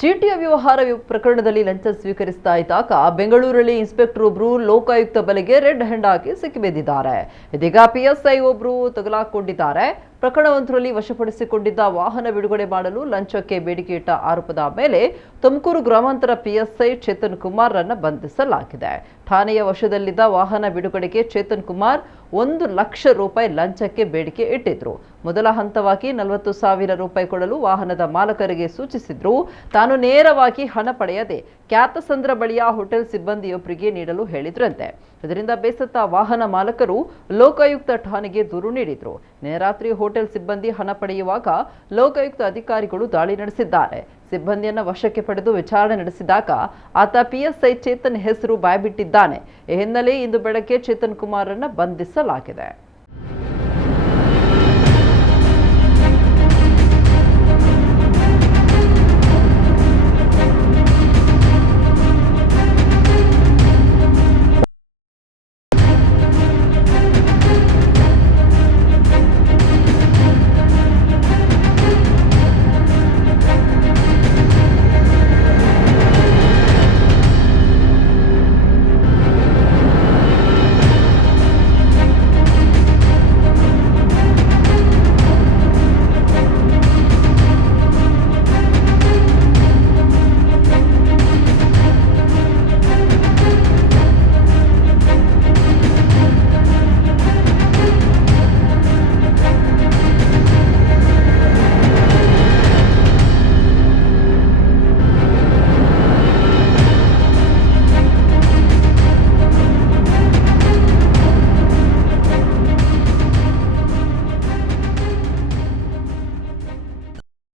ಚೀಟಿಯ ವ್ಯವಹಾರ ಪ್ರಕರಣದಲ್ಲಿ ಲಂಚ ಸ್ವೀಕರಿಸ್ತಾ ಇದ್ದಾಗ ಬೆಂಗಳೂರಲ್ಲಿ ಇನ್ಸ್ಪೆಕ್ಟರ್ ಒಬ್ಬರು ಲೋಕಾಯುಕ್ತ ಬಲೆಗೆ ರೆಡ್ ಹ್ಯಾಂಡ್ ಆಗಿ ಸಿಕ್ಕಿಬಿದ್ದಿದ್ದಾರೆ. ಇದೀಗ ಪಿಎಸ್ಐ ಒಬ್ಬರು ತಗುಲಾಕೊಂಡಿದ್ದಾರೆ. ಪ್ರಕರಣವೊಂದರಲ್ಲಿ ವಶಪಡಿಸಿಕೊಂಡಿದ್ದ ವಾಹನ ಬಿಡುಗಡೆ ಮಾಡಲು ಲಂಚಕ್ಕೆ ಬೇಡಿಕೆ ಇಟ್ಟ ಆರೋಪದ ಮೇಲೆ ತುಮಕೂರು ಗ್ರಾಮಾಂತರ ಪಿಎಸ್ಐ ಚೇತನ್ ಕುಮಾರ್ ರನ್ನು ಬಂಧಿಸಲಾಗಿದೆ. ಠಾಣೆಯ ವಶದಲ್ಲಿದ್ದ ವಾಹನ ಬಿಡುಗಡೆಗೆ ಚೇತನ್ ಕುಮಾರ್ 1 ಲಕ್ಷ ರೂಪಾಯಿ ಲಂಚಕ್ಕೆ ಬೇಡಿಕೆ ಇಟ್ಟಿದ್ರು. ಮೊದಲ ಹಂತವಾಗಿ 40,000 ರೂಪಾಯಿ ಕೊಡಲು ವಾಹನದ ಮಾಲಕರಿಗೆ ಸೂಚಿಸಿದ್ರು. ತಾನು ನೇರವಾಗಿ ಹಣ ಪಡೆಯದೆ ಖ್ಯಾತಸಂದ್ರ ಬಳಿಯ ಹೋಟೆಲ್ ಸಿಬ್ಬಂದಿಯೊಬ್ಬರಿಗೆ ನೀಡಲು ಹೇಳಿದ್ರಂತೆ. ಇದರಿಂದ ಬೇಸತ್ತ ವಾಹನ ಮಾಲಕರು ಲೋಕಾಯುಕ್ತ ಠಾಣೆಗೆ ದೂರು ನೀಡಿದ್ರು. ರಾತ್ರಿ ಹೋಟೆಲ್ ಸಿಬ್ಬಂದಿ ಹಣ ಪಡೆಯುವಾಗ ಲೋಕಾಯುಕ್ತ ಅಧಿಕಾರಿಗಳು ದಾಳಿ ನಡೆಸಿದ್ದಾರೆ. ಸಿಬ್ಬಂದಿಯನ್ನು ವಶಕ್ಕೆ ಪಡೆದು ವಿಚಾರಣೆ ನಡೆಸಿದಾಗ ಆತ ಪಿಎಸ್ಐ ಚೇತನ್ ಹೆಸರು ಬಾಯ್ಬಿಟ್ಟಿದ್ದಾನೆ. ಈ ಹಿನ್ನೆಲೆ ಇಂದು ಬೆಳಗ್ಗೆ ಚೇತನ್ ಕುಮಾರ್ ಅನ್ನು ಬಂಧಿಸಲಾಗಿದೆ.